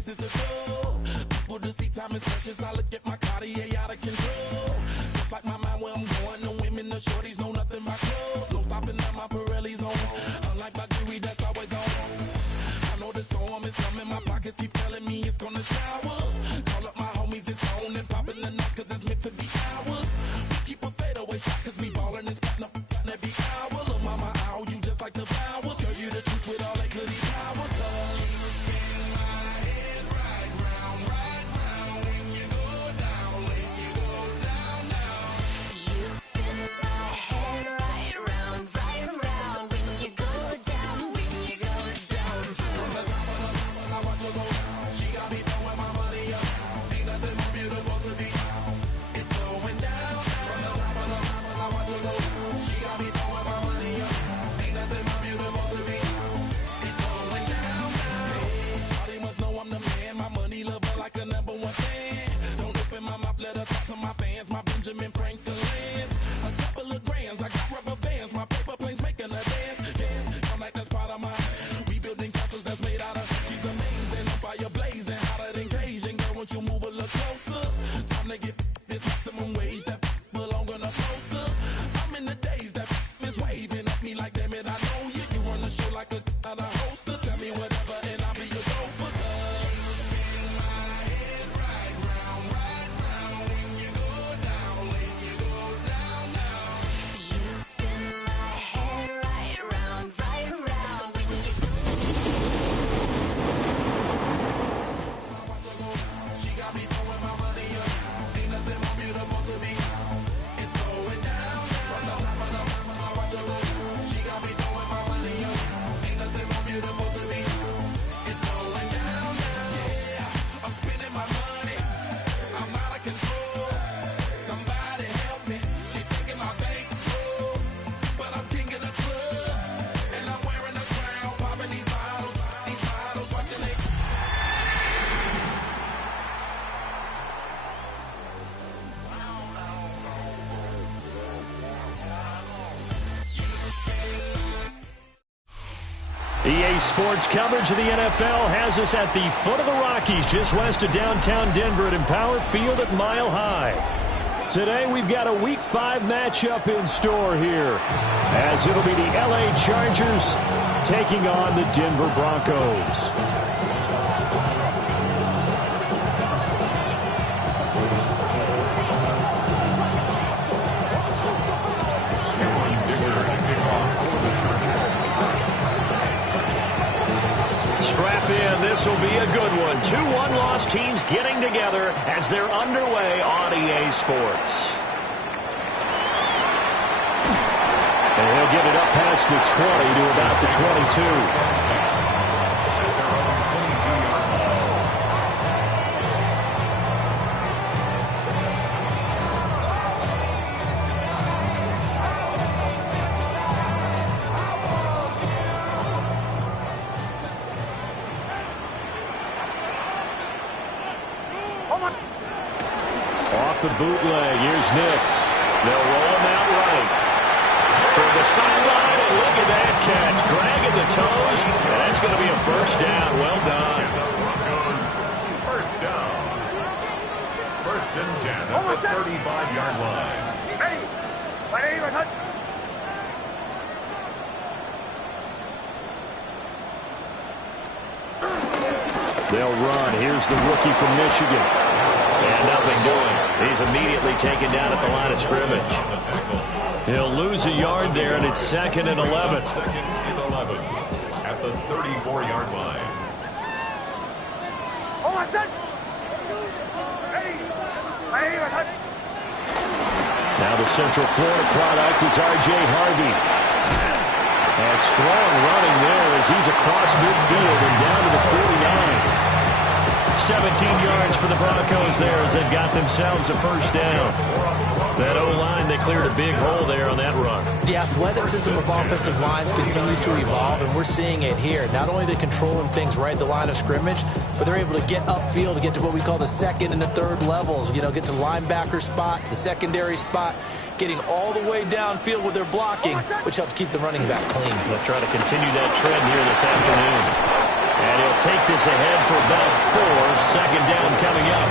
places to go. People to see, time is precious. I look at my Cartier out of control. Just like my mind where I'm going. The women, the shorties know nothing but clothes. No stopping at my Pirelli's on. Unlike my jewelry that's always on. I know the storm is coming. My pockets keep telling me it's gonna shower. Call up my homies, it's on and popping the night 'cause it's meant to be ours. We keep a fadeaway shot 'cause we ballin' this platinum every hour. Look, mama, ow, you just like the flowers. Girl, you the truth with all that goodies power. You spin my head right round when you go down, when you go down, down. You spin my head right round when you go down, when you go down. From the top of the mountain, I watch her go. She got me throwing my money up. Ain't nothing more beautiful to me. It's going down. From the top of the mountain, I watch her go. She got me throwing my money up. Ain't nothing more beautiful to me. It's going down. Shawty must know I'm the man. My money lover like a #1 fan. Don't open my mouth, let her talk to my fans. My Benjamin Franklin's. A couple of grands, I got rubber bands. My paper planes making a dance. I'm like that's part of my. We building castles that's made out of. She's amazing, on fire blazing, hotter than Cajun. Girl, won't you move a little closer? Time to get this maximum wage that belong on a poster. I'm in the days that is waving at me like, damn it, I know you. You run the show like a hoster. Tell me whatever and I'll be your gopher. You spin my head right round when you go down, when you go down, down. You spin my head right round when you I watch her go. She got me throwing my money up. Ain't nothing more beautiful to me. It's going down. From the top of the mountain, I watch her go. She got me throwing my money up. Ain't nothing more beautiful to me. It's going down. Yeah, I'm spending my money. I'm out of control. Somebody help me. She taking my bankroll, but I'm king of the club, and I'm wearing a crown, popping these bottles, watching it. EA Sports coverage of the NFL has us at the foot of the Rockies, just west of downtown Denver at Empower Field at Mile High. Today we've got a Week 5 matchup in store here, as it'll be the LA Chargers taking on the Denver Broncos. Strap in, this will be a good one. 2 one-loss teams getting together as they're underway on EA Sports. And he'll get it up past the 20 to about the 22. Off the bootleg, here's Nix. They'll roll him out right. Toward the sideline, and look at that catch. Dragging the toes, and that's going to be a first down. Well done. Broncos, first down. First and 10 at the 35-yard line. They'll run. Here's the rookie from Michigan. And nothing doing. He's immediately taken down at the line of scrimmage. He'll lose a yard there, and it's 2nd and 11. Second and 11 at the 34-yard line. Now the Central Florida product is R.J. Harvey. And strong running there as he's across midfield and down to the 49. 17 yards for the Broncos there as they've got themselves a first down. That O-line, they cleared a big hole there on that run. The athleticism of offensive lines continues to evolve, and we're seeing it here. Not only are they controlling things right at the line of scrimmage, but they're able to get upfield to get to what we call the second and the third levels. You know, get to the linebacker spot, the secondary spot, getting all the way downfield with their blocking, which helps keep the running back clean. They'll try to continue that trend here this afternoon. And he'll take this ahead for about 4. Second down coming up.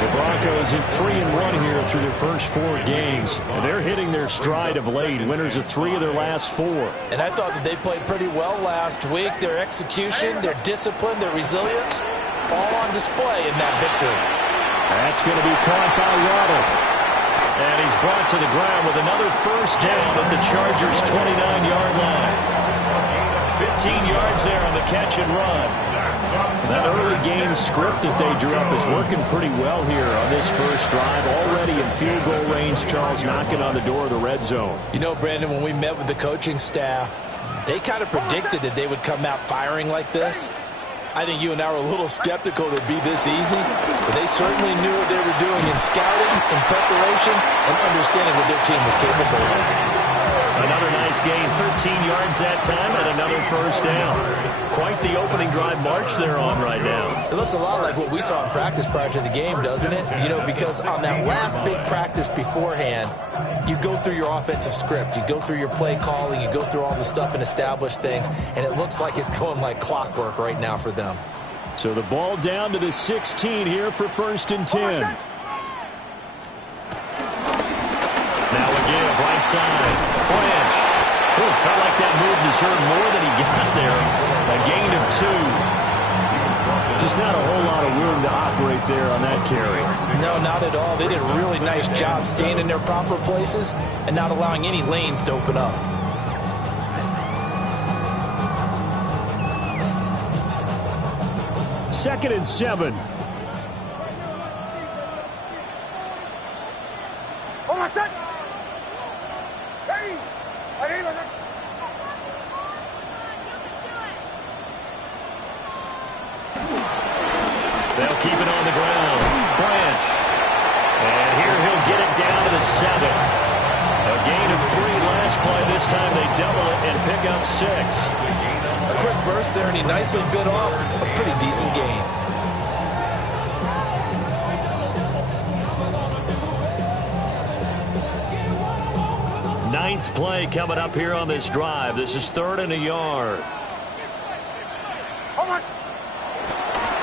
The Broncos in 3-1 here through their first 4 games. And they're hitting their stride of late. Winners of 3 of their last 4. And I thought that they played pretty well last week. Their execution, their discipline, their resilience, all on display in that victory. That's going to be caught by Waddle. And he's brought to the ground with another first down at the Chargers' 29-yard line. 15 yards there on the catch and run. That early game script that they drew up is working pretty well here on this first drive. Already in field goal range, Charles knocking on the door of the red zone. You know, Brandon, when we met with the coaching staff, they kind of predicted that they would come out firing like this. I think you and I were a little skeptical that it'd be this easy, but they certainly knew what they were doing in scouting, in preparation, and understanding what their team was capable of. Another nice gain, 13 yards that time, and another first down. Quite the opening drive march they're on right now. It looks a lot like what we saw in practice prior to the game, doesn't it? You know, because on that last big practice beforehand, you go through your offensive script, you go through your play calling, you go through all the stuff and establish things, and it looks like it's going like clockwork right now for them. So the ball down to the 16 here for 1st and 10. Now a give, right side. Branch. Oh, felt like that move deserved more than he got there. A gain of 2. Just not a whole lot of room to operate there on that carry. No, not at all. They did a really nice job staying in their proper places and not allowing any lanes to open up. Second and 7. They'll keep it on the ground. Branch. And here he'll get it down to the 7. A gain of 3 last play. This time they double it and pick up 6. A quick burst there, and he nicely bit off a pretty decent gain. Ninth play coming up here on this drive. This is 3rd and a yard.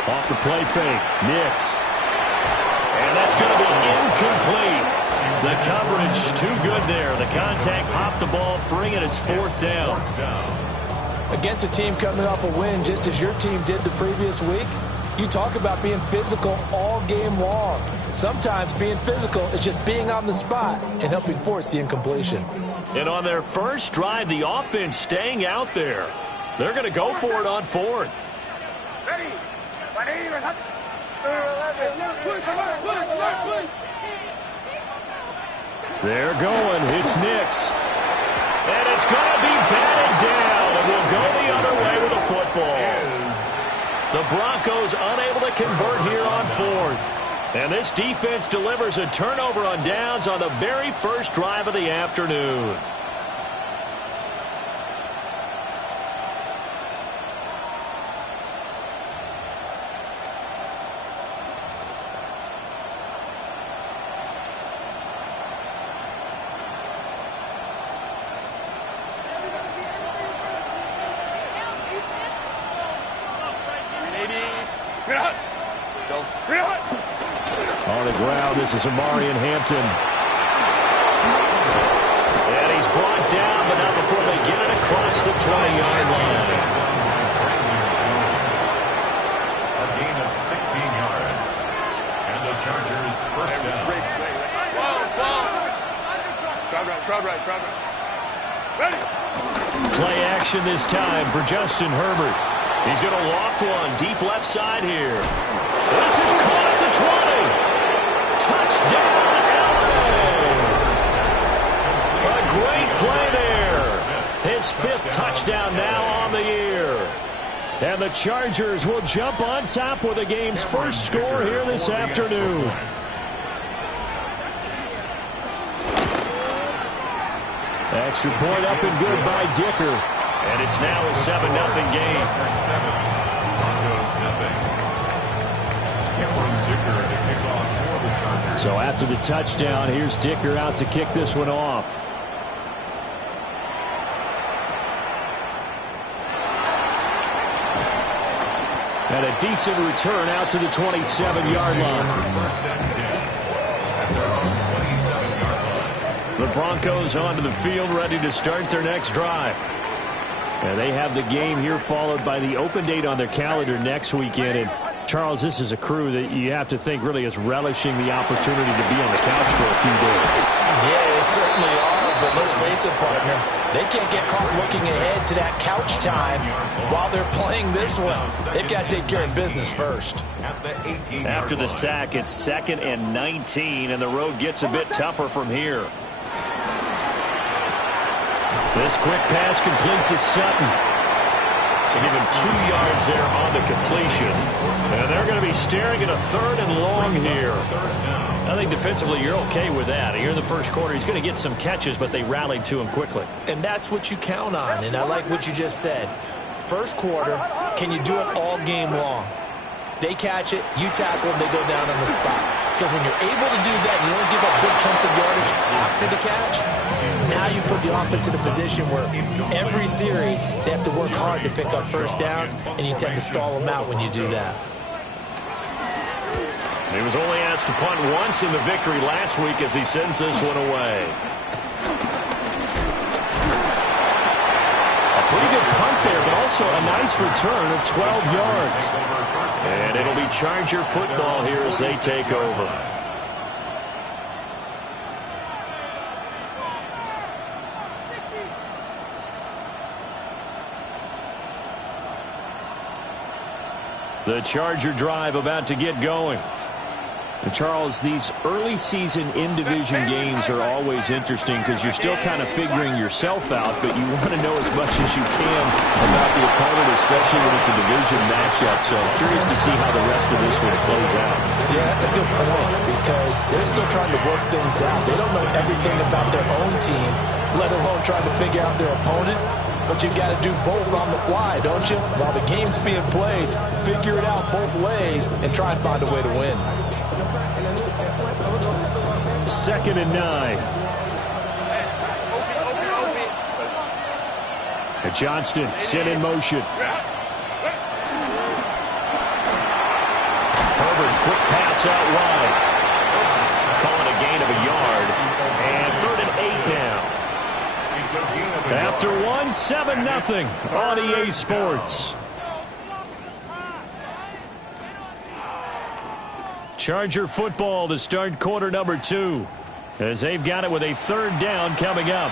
Off the play fake, Nix. And that's going to be incomplete. The coverage too good there. The contact popped the ball free, and it's 4th down. Against a team coming off a win, just as your team did the previous week, you talk about being physical all game long. Sometimes being physical is just being on the spot and helping force the incompletion. And on their first drive, the offense staying out there. They're going to go for it on 4th. They're going. It's Nix. And it's going to be batted down. And we'll go the other way with the football. The Broncos unable to convert here on 4th. And this defense delivers a turnover on downs on the very first drive of the afternoon. On the ground, this is Amari and Hampton. And he's brought down, but not before they get it across the 20-yard line. A gain of 16 yards. And the Chargers first down. Crowd right. Ready. Play action this time for Justin Herbert. He's going to loft one deep left side here. This is caught at the 20. Touchdown, LA! A great play there. His 5th touchdown now on the year. And the Chargers will jump on top with the game's first score here this afternoon. Extra point up and good by Dicker. And it's now a 7-0 game. Broncos nothing. Dicker to kick off for the Chargers. So after the touchdown, here's Dicker out to kick this one off. And a decent return out to the 27-yard line. First and 10 at their own 27-yard line. The Broncos onto the field, ready to start their next drive. And they have the game here followed by the open date on their calendar next weekend. And Charles, this is a crew that you have to think really is relishing the opportunity to be on the couch for a few days. Yeah, they certainly are, but let's face it, partner. They can't get caught looking ahead to that couch time while they're playing this one. They've got to take care of business first. After the sack, it's 2nd and 19, and the road gets a bit tougher from here. This quick pass complete to Sutton. So give him 2 yards there on the completion. And they're going to be staring at a 3rd and long here. I think defensively you're okay with that. Here in the first quarter, he's going to get some catches, but they rallied to him quickly. And that's what you count on, and I like what you just said. First quarter, can you do it all game long? They catch it, you tackle them, they go down on the spot. Because when you're able to do that, you don't give up big chunks of yardage after the catch. Now you put the offense in a position where every series they have to work hard to pick up first downs, and you tend to stall them out when you do that. He was only asked to punt once in the victory last week as he sends this one away. A pretty good punt there, but also a nice return of 12 yards. And it'll be Charger football here as they take over. The Charger drive about to get going. And Charles, these early season in-division games are always interesting because you're still kind of figuring yourself out, but you want to know as much as you can about the opponent, especially when it's a division matchup. So I'm curious to see how the rest of this one plays out. Yeah, that's a good point because they're still trying to work things out. They don't know everything about their own team, let alone trying to figure out their opponent. But you've got to do both on the fly, don't you? While the game's being played, figure it out both ways and try and find a way to win. 2nd and 9. And Johnston sent in motion. Herbert, quick pass out wide. Calling a gain of a yard. And 3rd and 8 now. After 1, 7-0 on EA Sports. Charger football to start quarter number 2 as they've got it with a 3rd down coming up.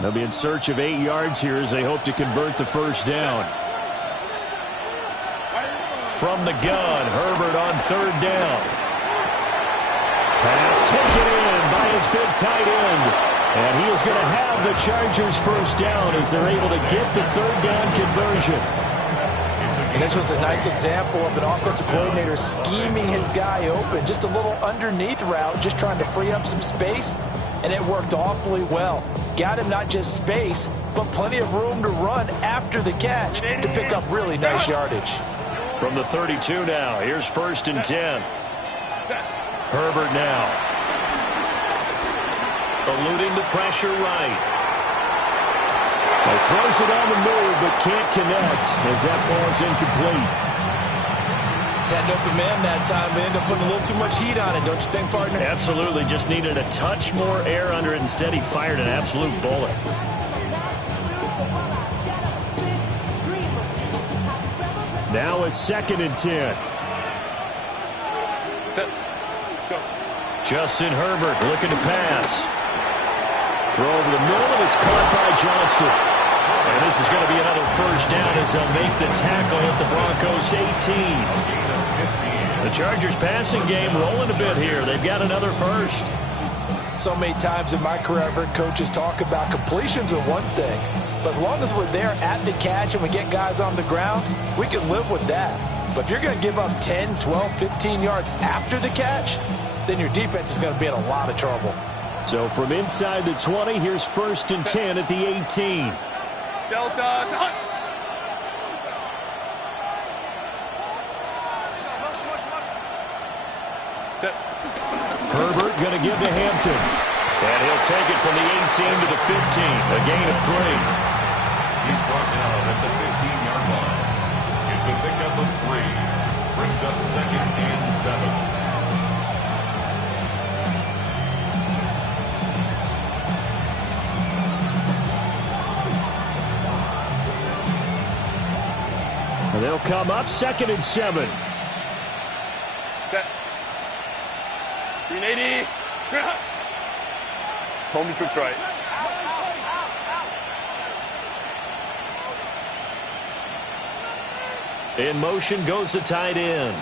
They'll be in search of 8 yards here as they hope to convert the first down. From the gun, Herbert on 3rd down. Pass taken in by his big tight end. And he is going to have the Chargers first down as they're able to get the 3rd down conversion. And this was a nice example of an offensive coordinator scheming his guy open. Just a little underneath route, just trying to free up some space. And it worked awfully well. Got him not just space, but plenty of room to run after the catch to pick up really nice yardage. From the 32 now, here's 1st and 10. Herbert now. Eluding the pressure right. Well, throws it on the move, but can't connect as that falls incomplete. Had an open man that time, but ended up putting a little too much heat on it, don't you think, partner? Absolutely. Just needed a touch more air under it. Instead, he fired an absolute bullet. Now a 2nd and 10. Justin Herbert looking to pass. Throw over the middle, and it's caught by Johnston. And this is going to be another first down as they'll make the tackle at the Broncos 18. The Chargers passing game rolling a bit here. They've got another first. So many times in my career I've heard coaches talk about completions are one thing. But as long as we're there at the catch and we get guys on the ground, we can live with that. But if you're going to give up 10, 12, 15 yards after the catch, then your defense is going to be in a lot of trouble. So from inside the 20, here's 1st and 10 at the 18. Delta. Herbert going to give to Hampton. And he'll take it from the 18 to the 15. A gain of 3. He's brought down at the 15-yard line. It's a pickup of 3. Brings up 2nd and 7. They'll come up 2nd and 7. Set. 380. Home to troops right. In motion goes the tight end.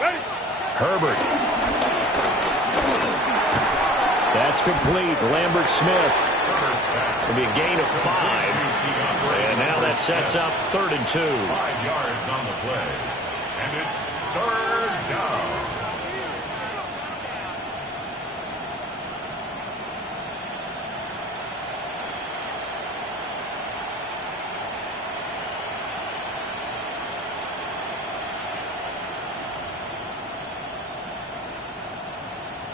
Ready. Herbert. That's complete. Lambert Smith. It'll be a gain of 5. And now that sets up 3rd and 2. 5 yards on the play. And it's 3rd down.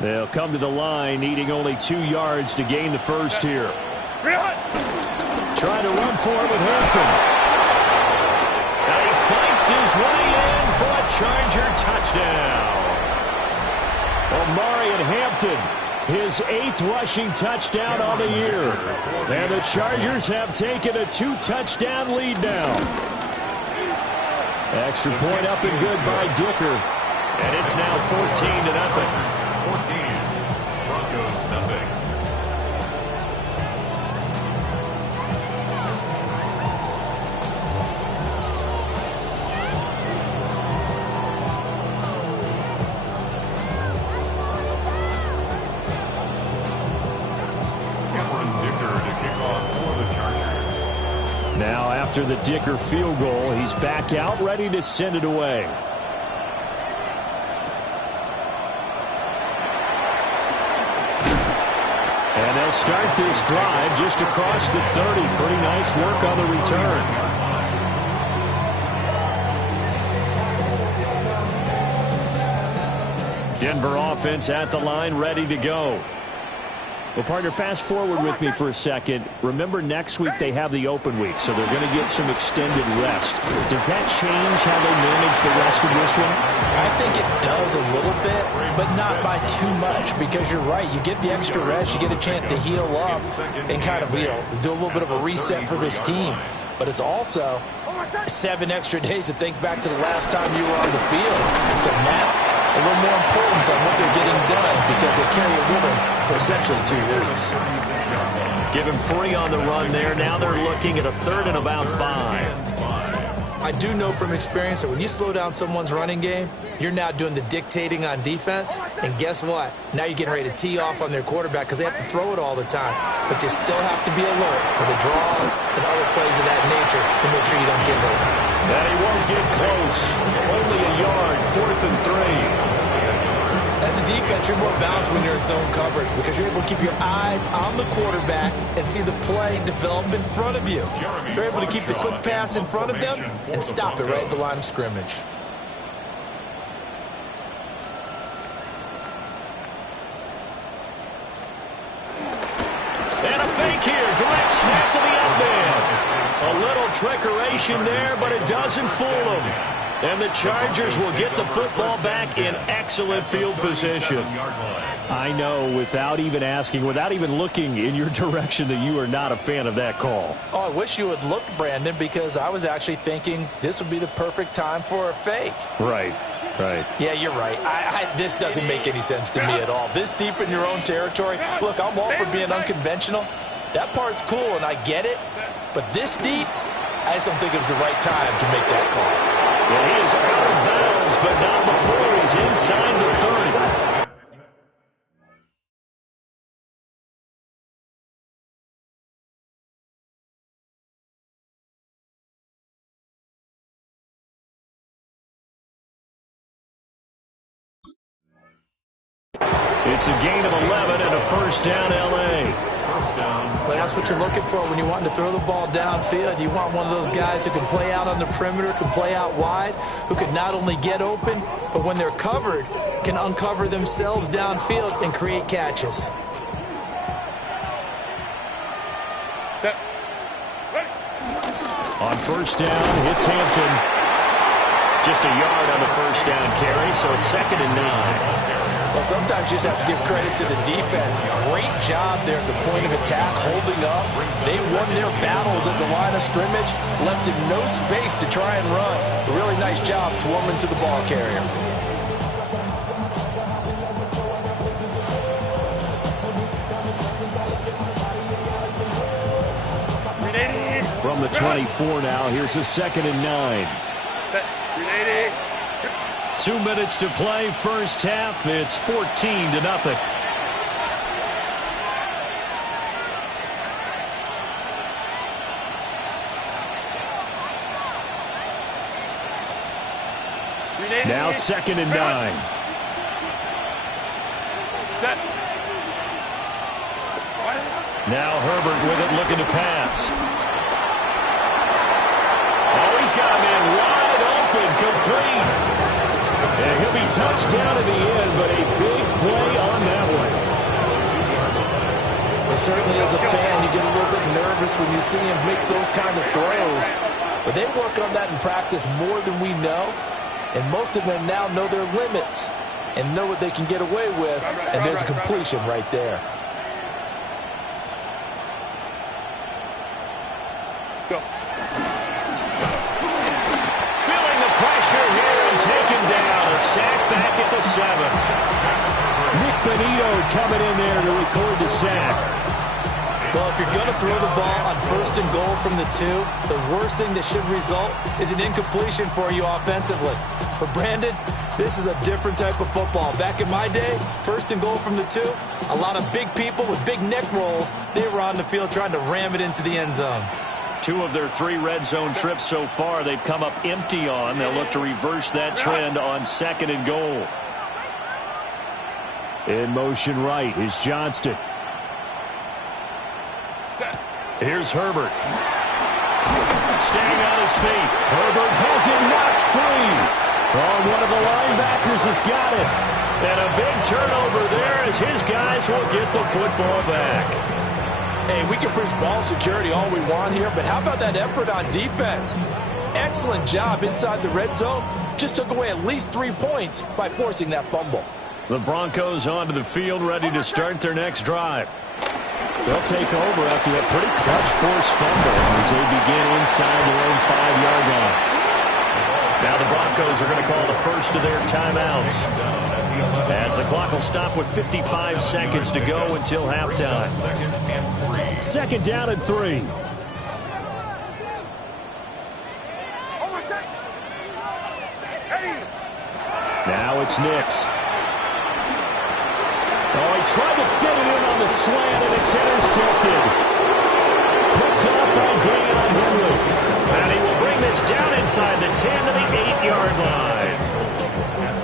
They'll come to the line, needing only 2 yards to gain the first here. Trying to run for it with Hampton. And he fights his way in for a Charger touchdown. Omarion Hampton, his 8th rushing touchdown on the year. And the Chargers have taken a 2-touchdown lead now. Extra point up and good by Dicker. And it's now 14-0. 14. Broncos nothing. Now after the Dicker field goal, he's back out ready to send it away. And they'll start this drive just across the 30. Pretty nice work on the return. Denver offense at the line, ready to go. Well, partner, fast forward with me for a second. Remember, next week they have the open week, so they're going to get some extended rest. Does that change how they manage the rest of this one? I think it does a little bit, but not by too much, because you're right. You get the extra rest, you get a chance to heal up and kind of, do a little bit of a reset for this team. But it's also 7 extra days to think back to the last time you were on the field. So now, a little more importance on what they're getting done because they carry it with them for essentially 2 weeks. Give him 3 on the run there. Now they're looking at a 3rd and about 5. I do know from experience that when you slow down someone's running game, you're now doing the dictating on defense. And guess what? Now you're getting ready to tee off on their quarterback because they have to throw it all the time. But you still have to be alert for the draws and other plays of that nature to make sure you don't give it. And he won't get close. Only a yard, 4th and 3. As a defense, you're more balanced when you're in zone coverage because you're able to keep your eyes on the quarterback and see the play develop in front of you. You're able to keep the quick pass in front of them and stop it right at the line of scrimmage. And a fake here. Direct snap to the up man. A little trickeration there, but it doesn't fool them. And the Chargers will get the football back in excellent field position. I know, without even asking, without even looking in your direction, that you are not a fan of that call. Oh, I wish you would look, Brandon, because I was actually thinking this would be the perfect time for a fake. Right. Yeah, you're right. This doesn't make any sense to me at all. This deep in your own territory, look, I'm all for being unconventional. That part's cool, and I get it. But this deep, I just don't think it's the right time to make that call. Well, he is out of bounds, but not before he's inside the 30. It's a gain of 11 and a 1st down, L.A. But that's what you're looking for when you want to throw the ball downfield. You want one of those guys who can play out on the perimeter, can play out wide, who can not only get open, but when they're covered, can uncover themselves downfield and create catches. Set. Ready. On first down, it's Hampton. Just a yard on the first down carry, so it's 2nd and 9. Well, sometimes you just have to give credit to the defense. Great job there at the point of attack, holding up. They won their battles at the line of scrimmage, left in no space to try and run. A really nice job swarming to the ball carrier. From the 24 now, here's a 2nd and 9. Set. 380. 2 minutes to play, first half. It's 14-0. Now 2nd and 9. Set. Now Herbert with it, looking to pass. Oh, he's got a man wide open, complete. And he'll be touched down at the end, but a big play on that one. Well, certainly as a fan, you get a little bit nervous when you see him make those kind of throws. But they work on that in practice more than we know. And most of them now know their limits and know what they can get away with. And there's a completion right there. Let's go. Feeling the pressure here and taken down. A sack back at the 7. Nick Benito coming in there to record the sack. Well, if you're going to throw the ball on 1st and goal from the 2, the worst thing that should result is an incompletion for you offensively. But, Brandon, this is a different type of football. Back in my day, 1st and goal from the 2, a lot of big people with big neck rolls, they were on the field trying to ram it into the end zone. 2 of their 3 red zone trips so far, they've come up empty on. They'll look to reverse that trend on 2nd and goal. In motion right is Johnston. Here's Herbert. Staying on his feet. Herbert has it knocked free. Oh, one of the linebackers has got it. And a big turnover there as his guys will get the football back. Hey, we can preach ball security all we want here, but how about that effort on defense? Excellent job inside the red zone. Just took away at least 3 points by forcing that fumble. The Broncos onto the field, ready to start their next drive. They'll take over after that pretty clutch forced fumble as they begin inside their own 5-yard line. Now the Broncos are going to call the first of their timeouts, as the clock will stop with 55 seconds to go until halftime. 2nd down and 3. Now it's Nix. Oh, he tried to fit it in on the slant, and it's intercepted. Picked up by Deion Henry. And he will bring this down inside the 10 to the 8-yard line.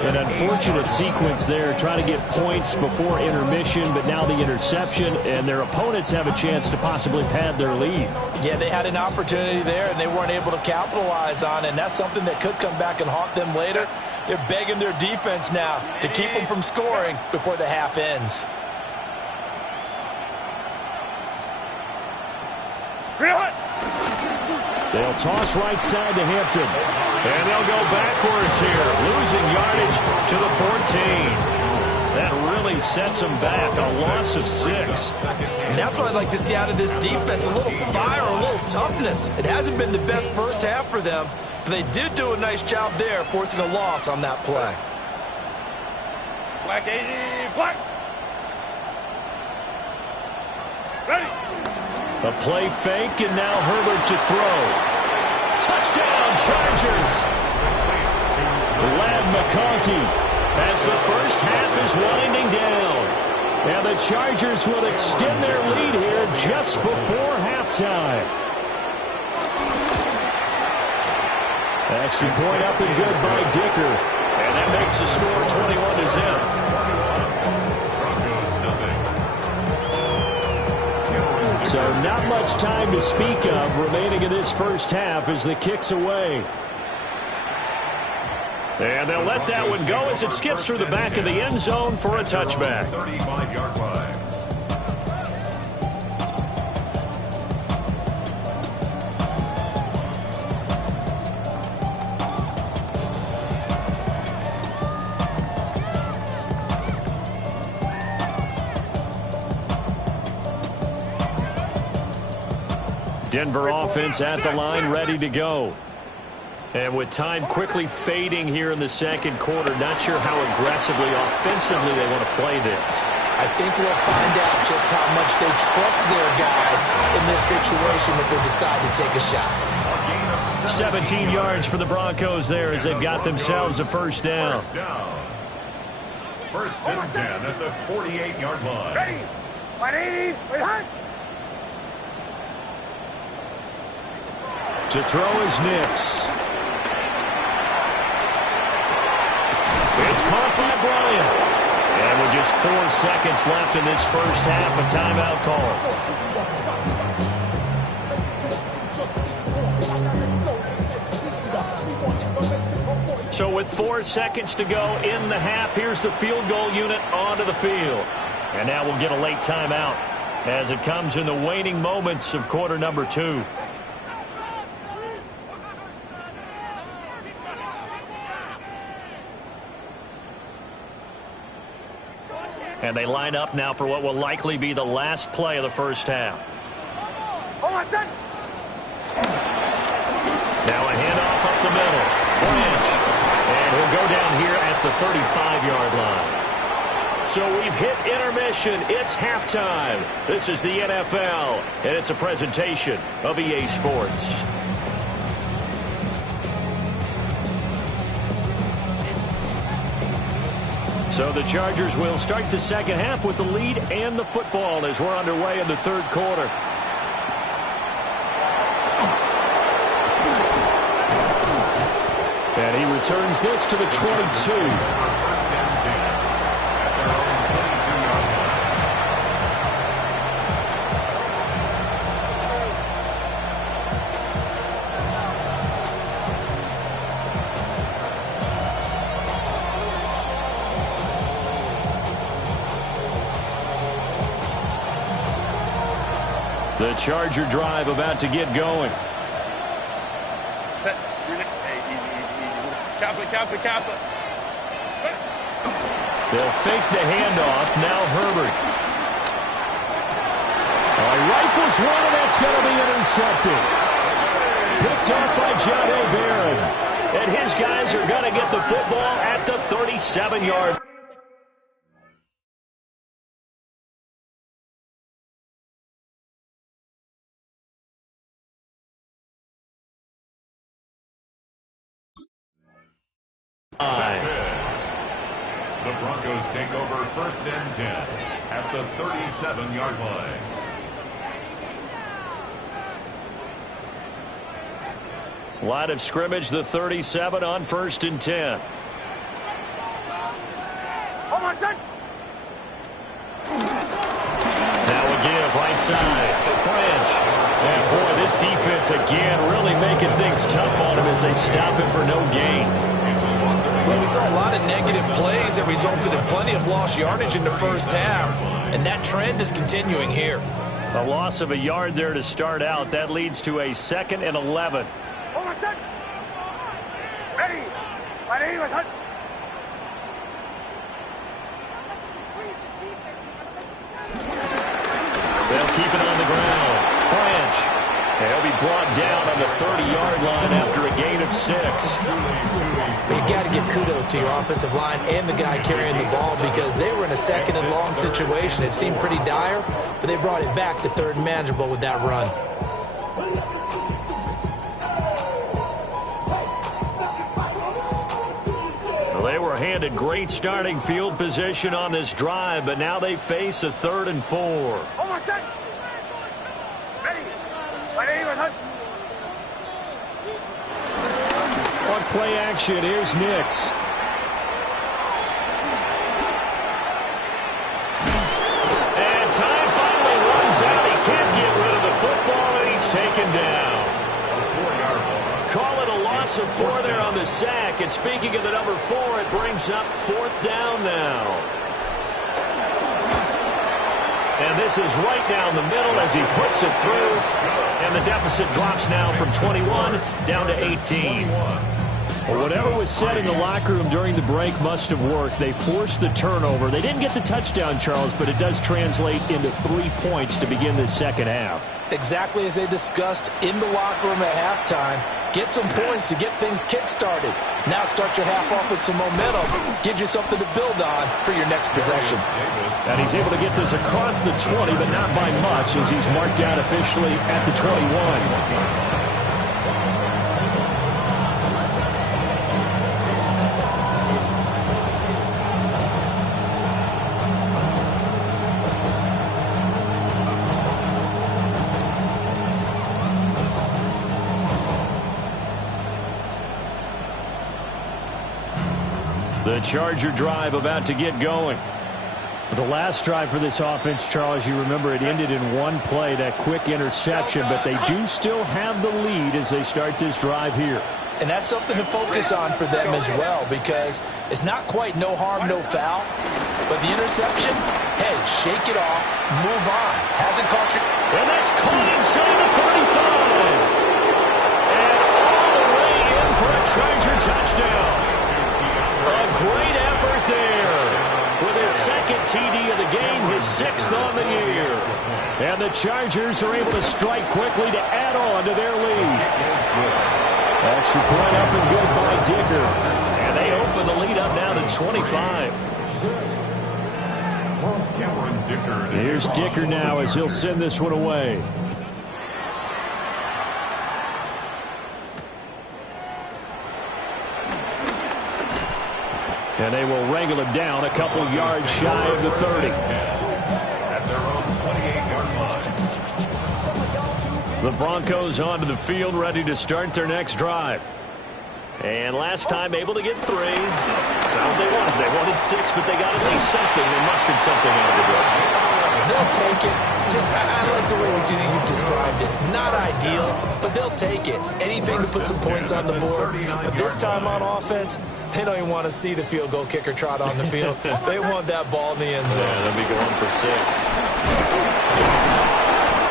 An unfortunate sequence there, trying to get points before intermission, but now the interception, and their opponents have a chance to possibly pad their lead. Yeah, they had an opportunity there, and they weren't able to capitalize on it, and that's something that could come back and haunt them later. They're begging their defense now to keep them from scoring before the half ends. They'll toss right side to Hampton. And they'll go backwards here, losing yardage to the 14. That really sets them back, a loss of 6. And that's what I'd like to see out of this defense, a little fire, a little toughness. It hasn't been the best first half for them, but they did do a nice job there, forcing a loss on that play. Black 80, black. Ready. A play fake, and now Herbert to throw. Touchdown, Chargers. Ladd McConkey as the first half is winding down. And the Chargers will extend their lead here just before halftime. Extra point up and good by Dicker. And that makes the score 21-0. So not much time to speak of remaining in this first half as the kick's away. And they'll let that one go as it skips through the back of the end zone for a touchback. 35-yard line. Denver offense at the line, ready to go. And with time quickly fading here in the second quarter, not sure how aggressively, offensively they want to play this. I think we'll find out just how much they trust their guys in this situation if they decide to take a shot. 17 yards for the Broncos there as they've got themselves a first down. First and 10 at the 48-yard line. Ready. 180. Wait, hot. To throw is Nix. It's caught by Bryant. And with just 4 seconds left in this first half, a timeout call. So with 4 seconds to go in the half, here's the field goal unit onto the field. And now we'll get a late timeout as it comes in the waning moments of quarter number 2. And they line up now for what will likely be the last play of the first half. Now a handoff up the middle. Branch. And he'll go down here at the 35-yard line. So we've hit intermission. It's halftime. This is the NFL, and it's a presentation of EA Sports. So the Chargers will start the second half with the lead and the football as we're underway in the third quarter. And he returns this to the 22. First and 10 at their own 22-yard line. The Charger drive about to get going. Set. Hey, easy. Kappa. They'll fake the handoff. Now Herbert. He rifles one, and that's going to be intercepted. Picked off by John A. Barron. And his guys are going to get the football at the 37-yard. The Broncos take over first and 10 at the 37-yard line. Line of scrimmage, the 37 on first and 10. Hold on, son. Now a give right side. Branch. And boy, this defense again really making things tough on him as they stop him for no gain. Well, we saw a lot of negative plays that resulted in plenty of lost yardage in the first half, and that trend is continuing here. A loss of a yard there to start out. That leads to a 2nd and 11. Hold on, son. Ready. 180, wait, hot. They'll keep it on the ground. Branch. And he'll be brought down on the 30-yard line after a gain of 6. But you got to give kudos to your offensive line and the guy carrying the ball because they were in a 2nd and long situation. It seemed pretty dire, but they brought it back to 3rd and manageable with that run. Well, they were handed great starting field position on this drive, but now they face a 3rd and 4. Hold on, son. Ready. 180, wait, hot. On play action, here's Nix. And time finally runs out. He can't get rid of the football, and he's taken down. call it a loss of 4 there on the sack. And speaking of the number 4, it brings up 4th down now. And this is right down the middle as he puts it through. And the deficit drops now from 21 down to 18. Well, whatever was said in the locker room during the break must have worked. They forced the turnover. They didn't get the touchdown, Charles, but it does translate into 3 points to begin this second half. Exactly as they discussed in the locker room at halftime. Get some points to get things kick-started. Now start your half off with some momentum. Gives you something to build on for your next possession. And he's able to get this across the 20, but not by much as he's marked down officially at the 21. The Charger drive about to get going. The last drive for this offense, Charles, you remember it ended in one play, that quick interception, but they do still have the lead as they start this drive here. And that's something to focus on for them as well, because it's not quite no harm, no foul. But the interception, hey, shake it off, move on. Hasn't cost you. And that's caught inside the 35. And all the way in for a Charger touchdown. A great effort there. With his second TD of the game, his 6th on the year. And the Chargers are able to strike quickly to add on to their lead. Extra point up and good by Dicker. And they open the lead up now to 25. Here's Dicker now as he'll send this one away. And they will wrangle him down a couple yards shy of the 30. At their own 28-yard line. The Broncos onto the field, ready to start their next drive. And last time able to get 3. That's all they wanted. They wanted 6, but they got at least something. They mustered something out of the drive. They'll take it. I like the way you described it. Not ideal, but they'll take it. Anything to put some points on the board. But this time on offense, they don't even want to see the field goal kicker trot on the field. They want that ball in the end zone. Yeah, they'll be going for 6.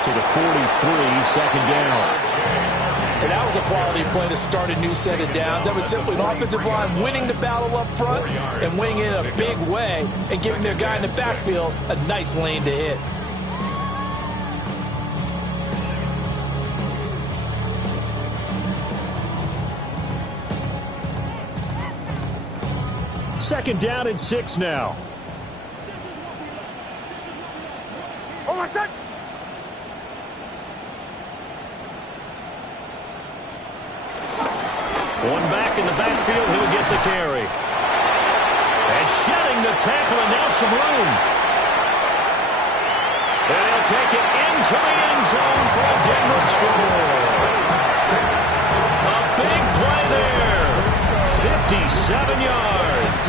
To the 43, second down. And that was a quality play to start a new set of downs. That was simply an offensive line winning the battle up front and winning it in a big way and giving their guy in the backfield a nice lane to hit. Second down and 6 now. One back in the backfield, he'll get the carry. And shedding the tackle, and now some room. And he'll take it into the end zone for a Denver score. A big play there. 57 yards.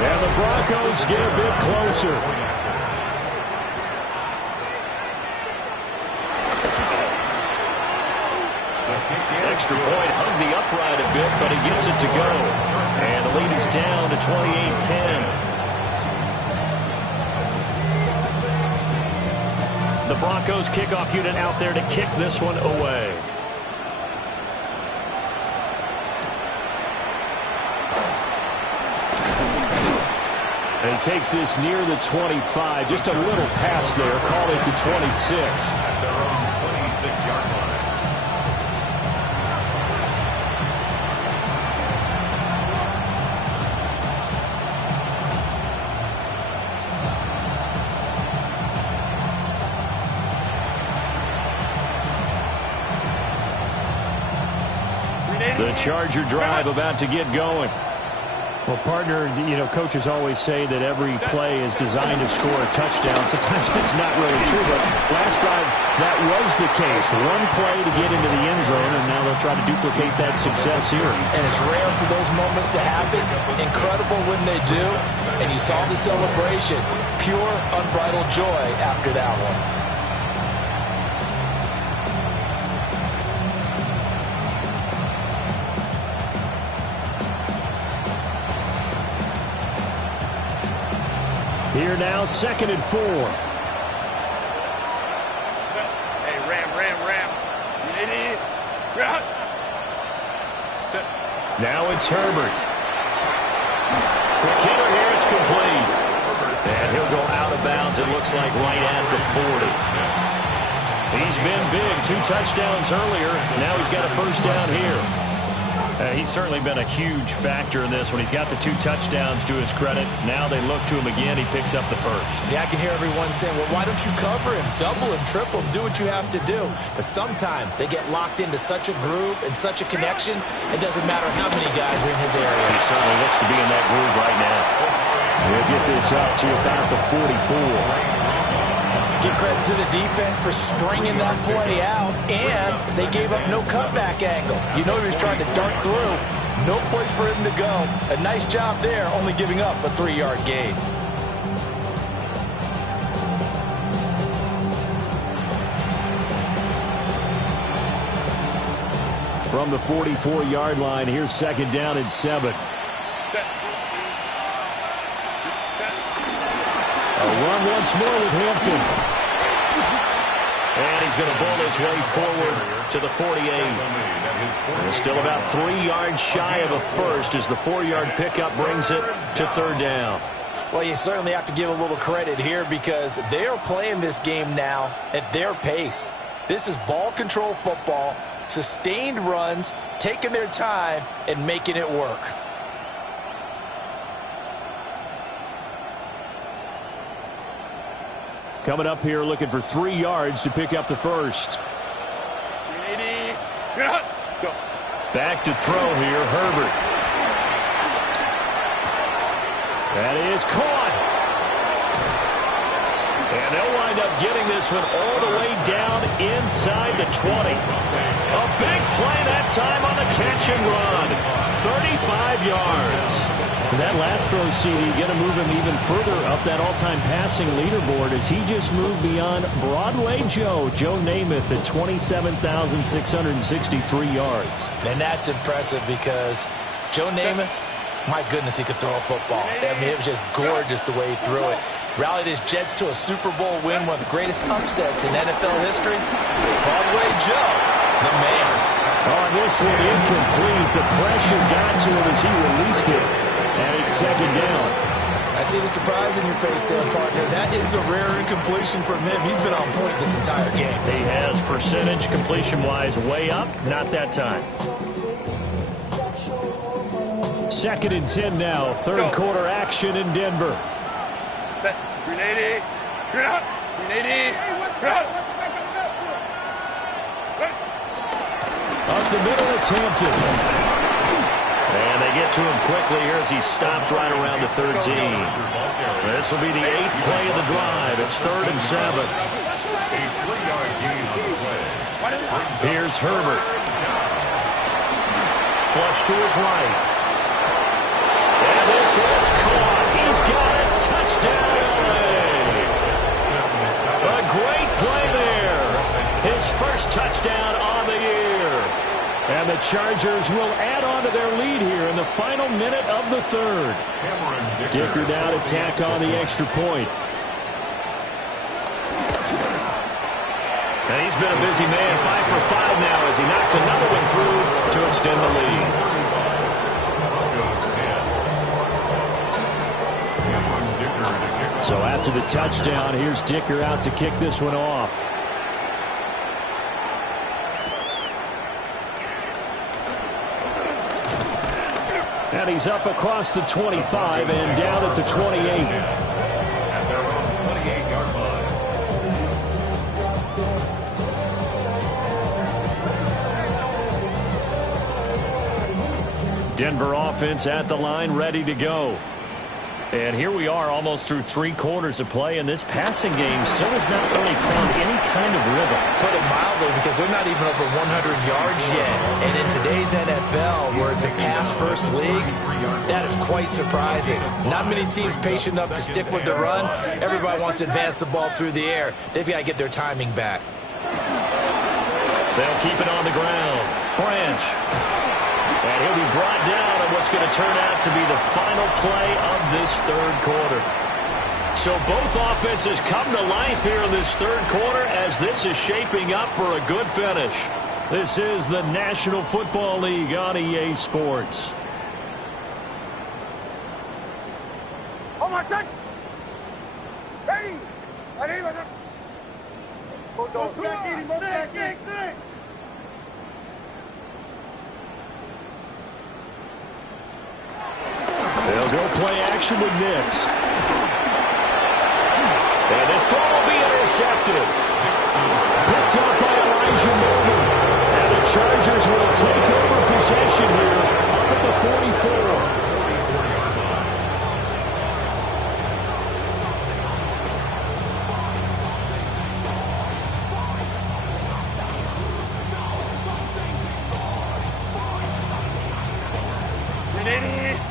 And the Broncos get a bit closer. Extra point, hugged the upright a bit, but he gets it to go. And the lead is down to 28-10. The Broncos kickoff unit out there to kick this one away. And he takes this near the 25. Just a little pass there. Call it the 26. At their own 26-yard line. The Charger drive about to get going. Well, partner, you know, coaches always say that every play is designed to score a touchdown. Sometimes it's not really true, but last drive, that was the case. One play to get into the end zone, and now they'll try to duplicate that success here. And it's rare for those moments to happen. Incredible when they do. And you saw the celebration. Pure, unbridled joy after that one. Here now, 2nd and 4. Hey, ram. Now it's Herbert. Quick hitter here, it's complete. And he'll go out of bounds, it looks like, right at the 40. He's been big, 2 touchdowns earlier. Now he's got a first down here. He's certainly been a huge factor in this when he's got the 2 touchdowns to his credit. Now they look to him again. He picks up the first. Yeah, I can hear everyone saying, well, why don't you cover him, double him, triple him, do what you have to do. But sometimes they get locked into such a groove and such a connection, it doesn't matter how many guys are in his area. He certainly looks to be in that groove right now. We'll get this up to about the 44. Give credit to the defense for stringing that play out, and they gave up no cutback angle. You know he was trying to dart through. No place for him to go. A nice job there, only giving up a 3-yard gain. From the 44-yard line, here's 2nd down and 7. A run once more with Hampton. And he's going to bowl his way forward to the 48. And still about 3 yards shy of a first as the 4-yard pickup brings it to 3rd down. Well, you certainly have to give a little credit here because they are playing this game now at their pace. This is ball control football, sustained runs, taking their time, and making it work. Coming up here looking for 3 yards to pick up the first. Back to throw here, Herbert. That is caught. And they'll wind up getting this one all the way down inside the 20. A big play that time on the catch and run. 35 yards. That last throw, CD, going to move him even further up that all-time passing leaderboard as he just moved beyond Broadway Joe Namath at 27,663 yards. And that's impressive because Joe Namath, my goodness, he could throw a football. I mean, it was just gorgeous the way he threw it. Rallied his Jets to a Super Bowl win, one of the greatest upsets in NFL history. Broadway Joe, the man. On this one, incomplete. The pressure got to him as he released it. And it's 2nd down. I see the surprise in your face there, partner. That is a rare incompletion from him. He's been on point this entire game. He has percentage completion-wise way up. Not that time. 2nd and 10 now. 3rd quarter action in Denver. Set. 380. 380. Up the middle, it's Hampton. And they get to him quickly here as he stopped right around the 13. This will be the 8th play of the drive. It's 3rd and 7. Here's Herbert. Flush to his right. And this is caught. He's got it. Touchdown, LA. A great play there. His first touchdown on the year. And the Chargers will add on to their lead here in the final minute of the 3rd. Dicker down to tack on the extra point. And he's been a busy man, 5 for 5 now as he knocks another one through to extend the lead. So after the touchdown, here's Dicker out to kick this one off. And he's up across the 25 and down at the 28. At their own 28-yard line. Denver offense at the line, ready to go. And here we are almost through 3 quarters of play, and this passing game still has not really found any kind of rhythm. Put it mildly, because they're not even over 100 yards yet. And in today's NFL, where it's a pass-first league, that is quite surprising. Not many teams patient enough to stick with the run. Everybody wants to advance the ball through the air. They've got to get their timing back. They'll keep it on the ground. Branch. And he'll be brought down on what's going to turn out to be the final play of this 3rd quarter. So both offenses come to life here in this third quarter as this is shaping up for a good finish. This is the National Football League on EA Sports. Oh, my son! Ready! Ready, my son! Go back in, go back in. They'll go play action with Nix. And this throw will be intercepted. Picked up by Elijah Morgan. And the Chargers will take over possession here up at the 44.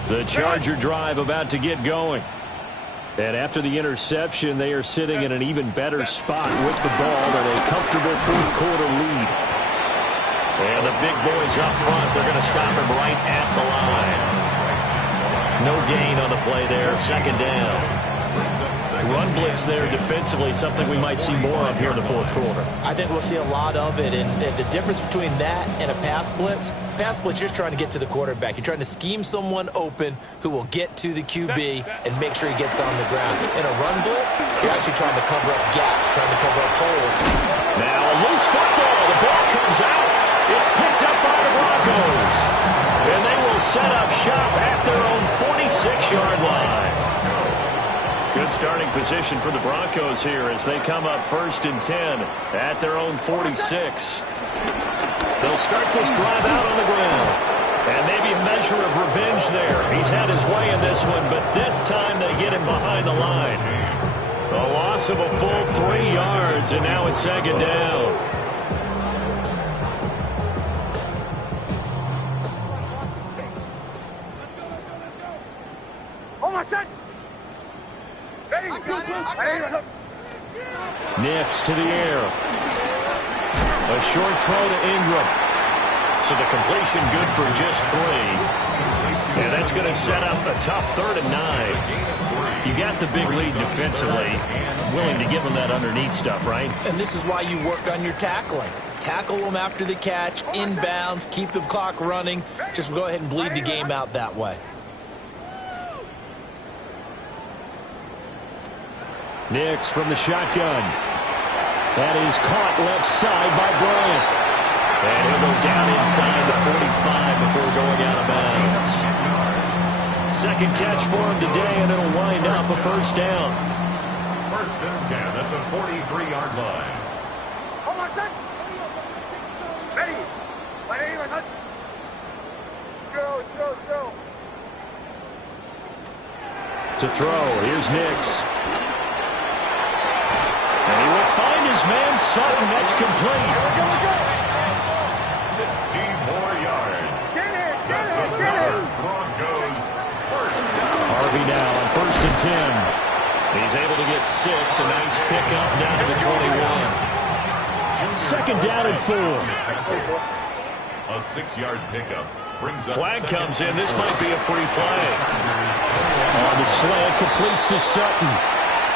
The Charger drive about to get going. And after the interception, they are sitting in an even better spot with the ball and a comfortable fourth quarter lead. And the big boys up front, they're going to stop him right at the line. No gain on the play there, second down. Run blitz there defensively, something we might see more of here in the fourth quarter. I think we'll see a lot of it, and the difference between that and a pass blitz, you're just trying to get to the quarterback. You're trying to scheme someone open who will get to the QB and make sure he gets on the ground. In a run blitz, you're actually trying to cover up gaps, trying to cover up holes. Now a loose football. The ball comes out. It's picked up by the Broncos. And they will set up shop at their own 46-yard line. Good starting position for the Broncos here as they come up 1st and 10 at their own 46. They'll start this drive out on the ground. And maybe a measure of revenge there. He's had his way in this one, but this time they get him behind the line. A loss of a full 3 yards, and now it's second down. Oh, my son! Ready! Nix to the air. A short throw to Ingram. So the completion good for just 3. And that's going to set up a tough 3rd and 9. You got the big lead defensively. Willing to give them that underneath stuff, right? And this is why you work on your tackling. Tackle them after the catch, inbounds, keep the clock running. Just go ahead and bleed the game out that way. Nix from the shotgun. That is caught left side by Bryant. And he'll go down inside the 45 before going out of bounds. Second catch for him today, and it'll wind up a first down. 1st and 10 at the 43-yard line. Oh, my son! Ready! Ready, my son! Chill. To throw, here's Nix. And he will find his man Sutton. That's complete. 16 more yards. Get That's it! another Broncos first down. Harvey now on 1st and 10. He's able to get 6. A nice pickup down to the 21. Second down and 4. A 6-yard pickup brings up Flag comes in. This might be a free play. On the slant, completes to Sutton.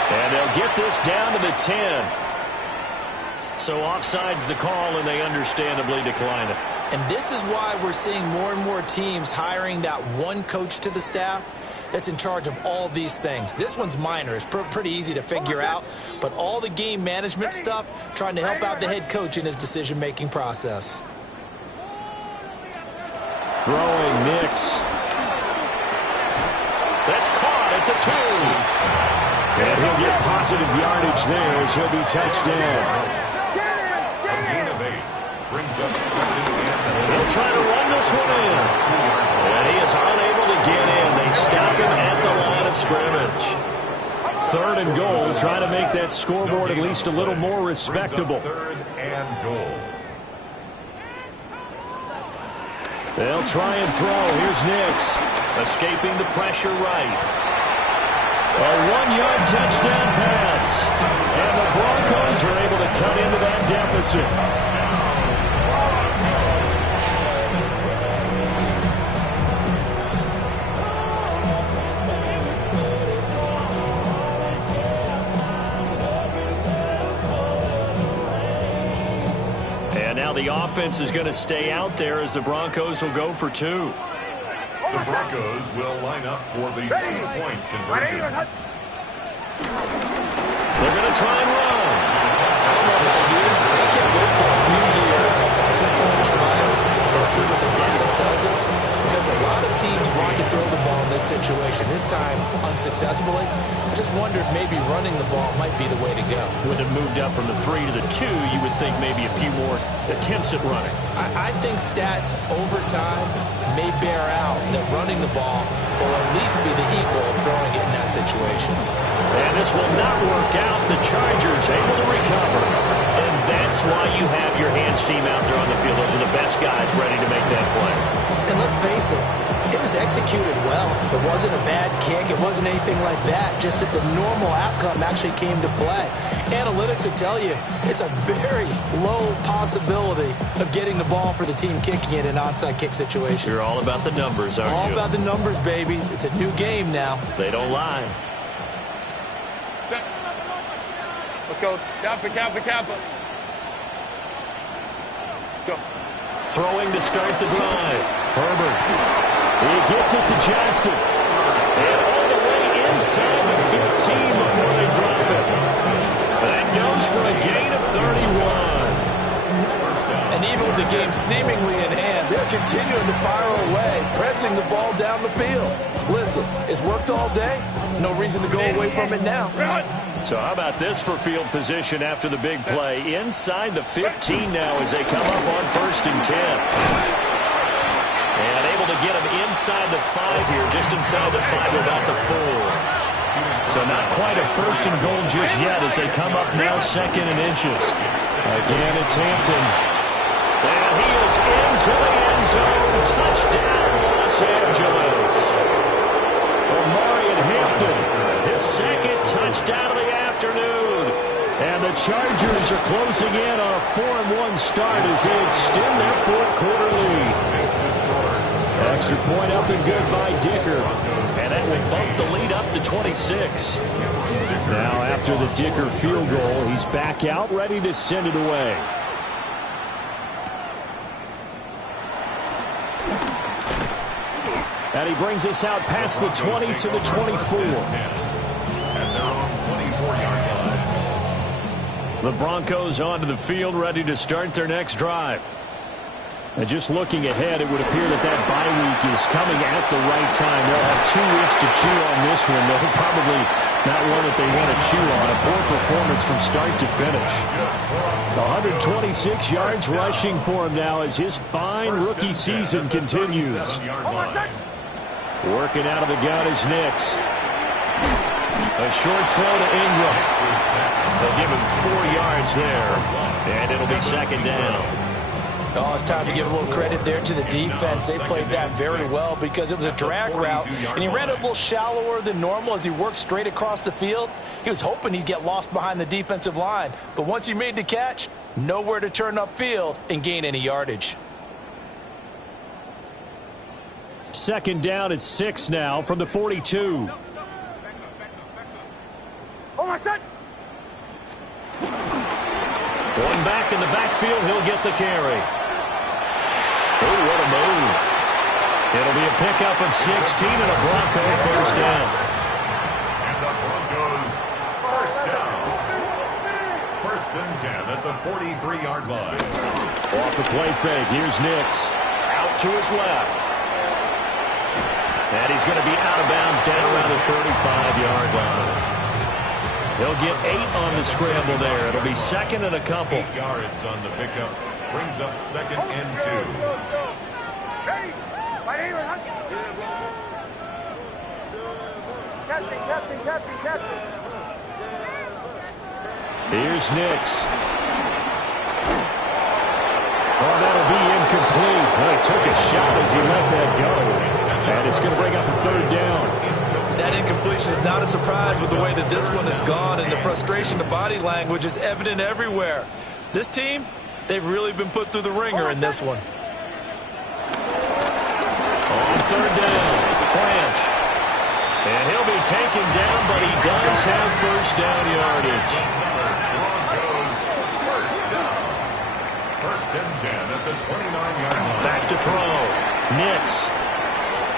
And they'll get this down to the 10. So offside's the call, and they understandably decline it. And this is why we're seeing more and more teams hiring that one coach to the staff that's in charge of all these things. This one's minor. It's pretty easy to figure out. But all the game management stuff, trying to help out the head coach in his decision-making process. Throwing Nix. That's caught at the 2. And he'll get positive yardage there as he'll be touched down. a gain of 8. Brings up 2nd and He'll try to run this one in. And he is unable to get in. They stop him at the line of scrimmage. 3rd and goal, trying to make that scoreboard at least a little more respectable. 3rd and goal. They'll try and throw. Here's Nix. Escaping the pressure right. A 1-yard touchdown pass. And the Broncos are able to cut into that deficit. the offense is going to stay out there as the Broncos will go for two. The Broncos will line up for the two-point conversion. They're going to try and run. I don't know about you, but I can't wait for a few years of two-point tries and see what the data tells us, because a lot of teams want to throw the ball in this situation. This time, unsuccessfully. I just wondered maybe running the ball might be the way to go. With it moved up from the 3 to the 2, you would think maybe a few more attempts at running. I think stats over time may bear out that running the ball will at least be the equal of throwing it in that situation. And this will not work out. The Chargers able to recover. And that's why you have your hands team out there on the field. Those are the best guys ready to make that play. And let's face it, it was executed well. It wasn't a bad kick. It wasn't anything like that. Just that the normal outcome actually came to play. Analytics will tell you it's a very low possibility of getting the ball for the team kicking it in an onside kick situation. You're all about the numbers, aren't you? All about the numbers, baby. It's a new game now. They don't lie. Set. Let's go. Kappa. Let's go. Throwing to start the drive. Herbert. He gets it to Johnston. And all the way inside the 15 before they drop it. That goes for a gain of 31. And even with the game seemingly in hand, they're continuing to fire away, pressing the ball down the field. Listen, it's worked all day. No reason to go away from it now. So how about this for field position after the big play? Inside the 15 now as they come up on 1st and 10. And able to get him inside the 5 here, just inside the 5 without the 4. So not quite a 1st and goal just yet as they come up now 2nd and inches. Again, it's Hampton. And he is into the end zone. Touchdown, Los Angeles. Omarion Hampton, his 2nd touchdown of the afternoon. And the Chargers are closing in on a 4-1 start as they extend their 4th quarter lead. Extra point up and good by Dicker. And that will bump the lead up to 26. Now after the Dicker field goal, he's back out ready to send it away. And he brings us out past the 20 to the 24. At their own 24-yard line. The Broncos onto the field, ready to start their next drive. And just looking ahead, it would appear that bye week is coming at the right time. They'll have 2 weeks to chew on this one. They'll probably not one that they want to chew on. A poor performance from start to finish. 126 yards rushing for him now as his fine rookie season continues. Working out of the gun is Nix. A short throw to Ingram. They'll give him 4 yards there. And it'll be 2nd down. Oh, it's time to give a little credit there to the defense. They played that very well because it was a drag route, and he ran it a little shallower than normal as he worked straight across the field. He was hoping he'd get lost behind the defensive line, but once he made the catch, nowhere to turn upfield and gain any yardage. 2nd down at 6 now from the 42. Oh, my son! Going back in the backfield, he'll get the carry. Oh, what a move. It'll be a pickup of 16 and a Bronco 1st down. And the Broncos 1st down. 1st and 10 at the 43-yard line. Off the play fake, here's Nix. Out to his left. And he's going to be out of bounds down around the 35-yard line. He'll get 8 on the scramble there. It'll be 2nd and a couple. 8 yards on the pickup. Brings up 2nd and 2. Ready? Right here. Captain. Here's Nix. Oh, that'll be incomplete. Well, he took a shot as he let that go. And it's going to bring up a 3rd down. That incompletion is not a surprise with the way that this one has gone, and the frustration, the body language is evident everywhere. This team, they've really been put through the ringer in this one. On 3rd down, Branch. And he'll be taken down, but he does have 1st down yardage. Broncos 1st down. First and 10 at the 29-yard line. Back to throw. Nix.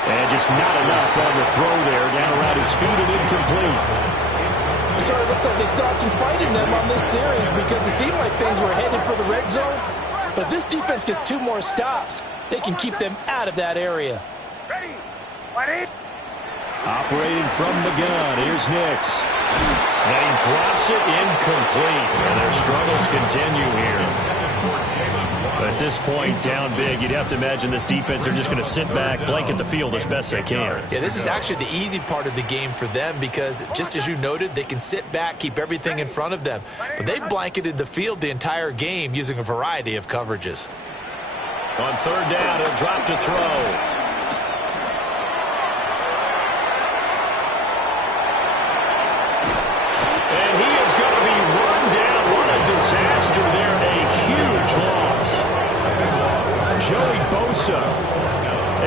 And just not enough on the throw there. Down around his feet and incomplete. It sort of looks like they still have some fight in them on this series because it seemed like things were headed for the red zone. But this defense gets 2 more stops. They can keep them out of that area. Ready. Ready. Operating from the gun. Here's Nix. And he drops it incomplete. And their struggles continue here. At this point, down big, you'd have to imagine this defense, they're just going to sit back, blanket the field as best they can. Yeah, this is actually the easy part of the game for them because, just as you noted, they can sit back, keep everything in front of them. But they blanketed the field the entire game using a variety of coverages. On third down, he'll drop to throw. And he is going to be run down. What a disaster there. A huge loss. Joey Bosa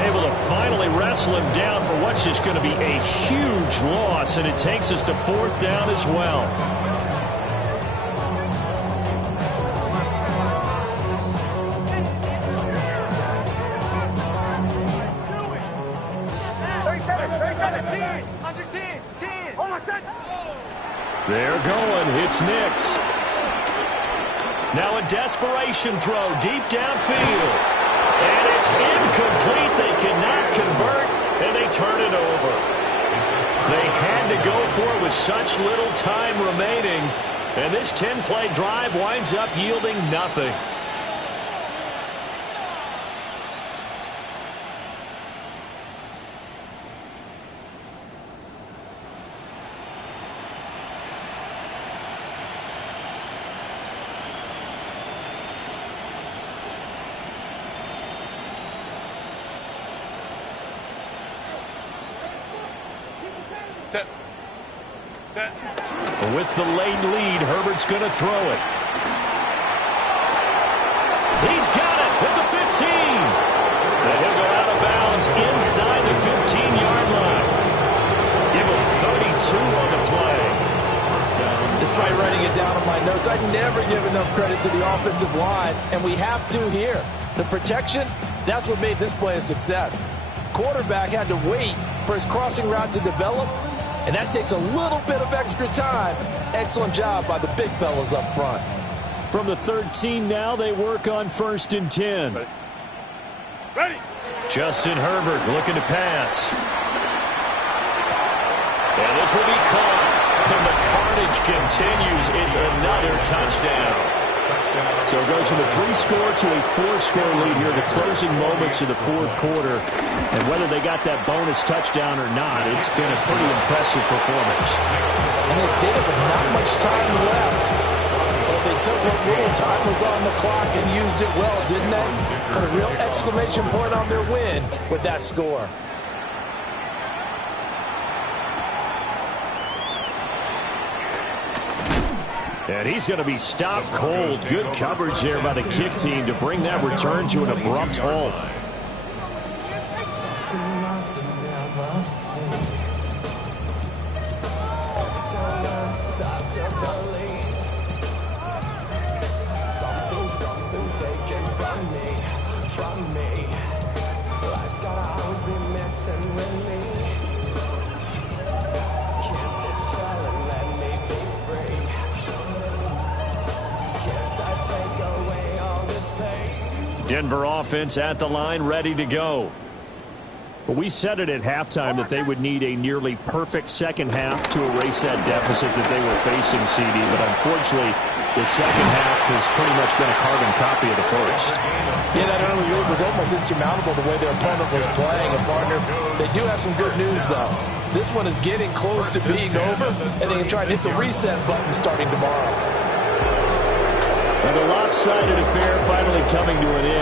able to finally wrestle him down for what's just going to be a huge loss, and it takes us to fourth down as well. They're going. It's Nix. Now a desperation throw deep downfield. And it's incomplete. They cannot convert, and they turn it over. They had to go for it with such little time remaining. And this 10-play drive winds up yielding nothing. With the late lead, Herbert's going to throw it. He's got it at the 15. And he'll go out of bounds inside the 15-yard line. Give him 32 on the play. Despite writing it down on my notes, I never give enough credit to the offensive line, and we have to here. The protection, that's what made this play a success. Quarterback had to wait for his crossing route to develop, and that takes a little bit of extra time. Excellent job by the big fellas up front. From the 13 now, they work on 1st and 10. Ready. Justin Herbert looking to pass. And this will be caught. And the carnage continues. It's another touchdown. So it goes from a 3-score to a 4-score lead here in the closing moments of the fourth quarter. And whether they got that bonus touchdown or not, it's been a pretty impressive performance. And they did it with not much time left. But they took what little time was on the clock and used it well, didn't they? Put a real exclamation point on their win with that score. And he's going to be stopped cold. Good coverage there by the kick team to bring that return to an abrupt halt. Denver offense at the line, ready to go. But we said it at halftime that they would need a nearly perfect second half to erase that deficit that they were facing, CD. But unfortunately, the second half has pretty much been a carbon copy of the first. Yeah, that early lead was almost insurmountable the way their opponent was playing. And, partner, they do have some good news, though. This one is getting close to being over, and they can try to hit the reset button starting tomorrow. And the lopsided affair finally coming to an end.